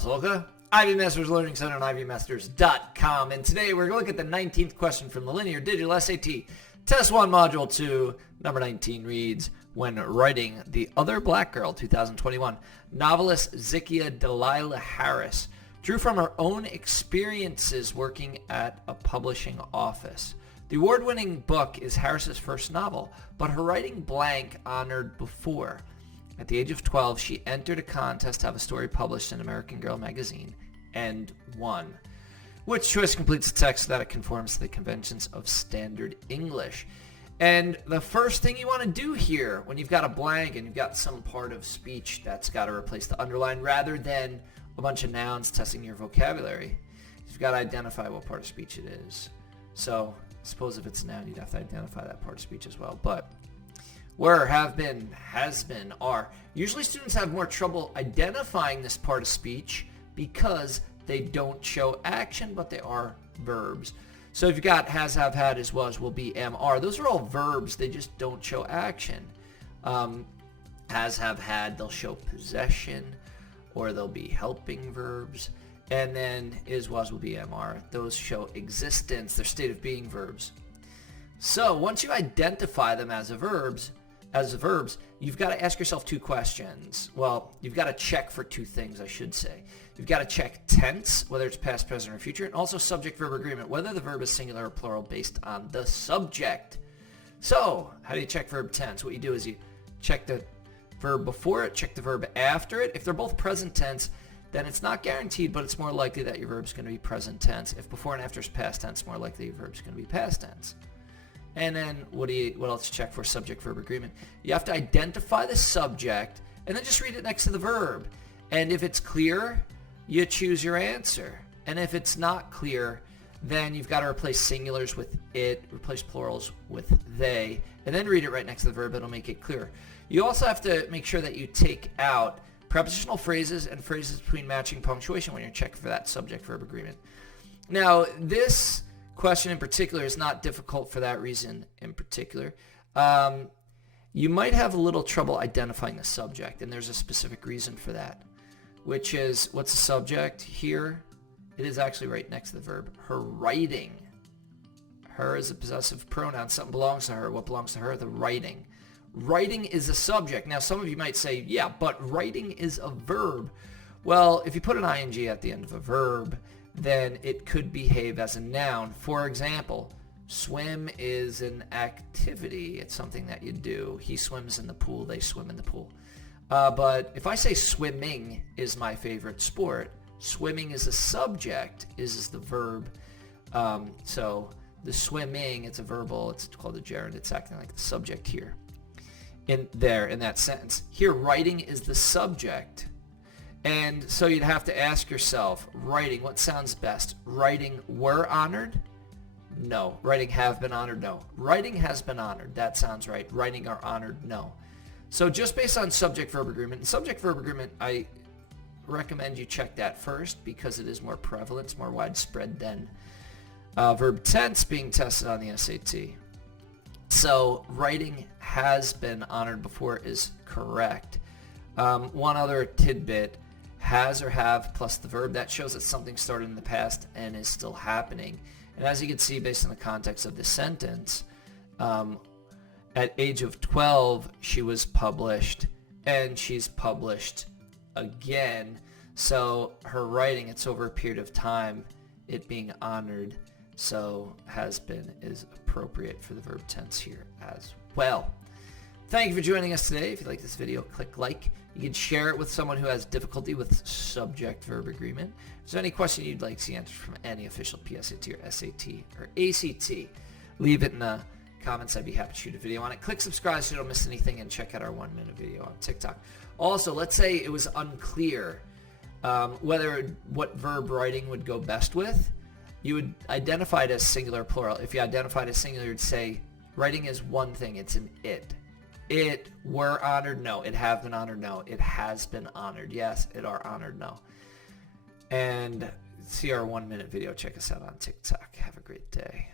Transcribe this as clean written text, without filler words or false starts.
Pasolka, Ivy Masters Learning Center on ivymasters.com. And today we're going to look at the 19th question from the Linear Digital SAT. Test 1, Module 2, number 19 reads, when writing The Other Black Girl, 2021, novelist Zakiya Dalila Harris drew from her own experiences working at a publishing office. The award-winning book is Harris's first novel, but her writing blank honored before. At the age of 12, she entered a contest to have a story published in American Girl magazine and won. Which choice completes the text so that it conforms to the conventions of standard English? And the first thing you want to do here, when you've got a blank and you've got some part of speech that's got to replace the underline, rather than a bunch of nouns testing your vocabulary, you've got to identify what part of speech it is. So, suppose if it's a noun, you'd have to identify that part of speech as well. But were, have been, has been, are. Usually students have more trouble identifying this part of speech because they don't show action, but they are verbs. So if you've got has, have, had, is, was, will be, am, are, those are all verbs. They just don't show action. Has, have, had, they'll show possession, or they'll be helping verbs. And then is, was, will be, am, are, those show existence, their state of being verbs. So once you identify them as verbs, you've got to ask yourself two questions. Well, you've got to check for two things, I should say. You've got to check tense, whether it's past, present, or future, and also subject-verb agreement, whether the verb is singular or plural based on the subject. So, how do you check verb tense? What you do is you check the verb before it, check the verb after it. If they're both present tense, then it's not guaranteed, but it's more likely that your verb's going to be present tense. If before and after is past tense, more likely your verb's going to be past tense. And then what else check for subject-verb agreement? You have to identify the subject and then just read it next to the verb. And if it's clear, you choose your answer. And if it's not clear, then you've got to replace singulars with it, replace plurals with they, and then read it right next to the verb. It'll make it clear. You also have to make sure that you take out prepositional phrases and phrases between matching punctuation when you're checking for that subject-verb agreement. Now, this question in particular is not difficult for that reason in particular. You might have a little trouble identifying the subject, and there's a specific reason for that, which is, what's the subject here? It is actually right next to the verb. Her writing. Her is a possessive pronoun. Something belongs to her. What belongs to her? The writing. Writing is a subject. Now, some of you might say, yeah, but writing is a verb. Well, if you put an ing at the end of a verb, then it could behave as a noun. For example, swim is an activity. It's something that you do. He swims in the pool. They swim in the pool. But if I say swimming is my favorite sport, swimming is a subject, is the verb. So the swimming, it's a verbal, it's called a gerund, it's acting like the subject here. In that sentence. Here, writing is the subject. And so you'd have to ask yourself, writing, what sounds best? Writing were honored? No. Writing have been honored? No. Writing has been honored. That sounds right. Writing are honored? No. So just based on subject-verb agreement, and subject-verb agreement, I recommend you check that first because it is more prevalent, it's more widespread than verb tense being tested on the SAT. So writing has been honored before is correct. One other tidbit, has or have plus the verb, that shows that something started in the past and is still happening. And as you can see based on the context of the sentence, at age of 12 she was published and she's published again. So her writing, it's over a period of time, it being honored. So has been is appropriate for the verb tense here as well. Thank you for joining us today. If you like this video, click like. You can share it with someone who has difficulty with subject-verb agreement. If there's any question you'd like to see answered from any official PSAT or SAT or ACT, leave it in the comments. I'd be happy to shoot a video on it. Click subscribe so you don't miss anything, and check out our 1-minute video on TikTok. Also, let's say it was unclear what verb writing would go best with. You would identify it as singular or plural. If you identified as singular, you'd say writing is one thing. It's an it. It were honored? No. It have been honored? No. It has been honored? Yes. It are honored? No. And see our 1-minute video. Check us out on TikTok. Have a great day.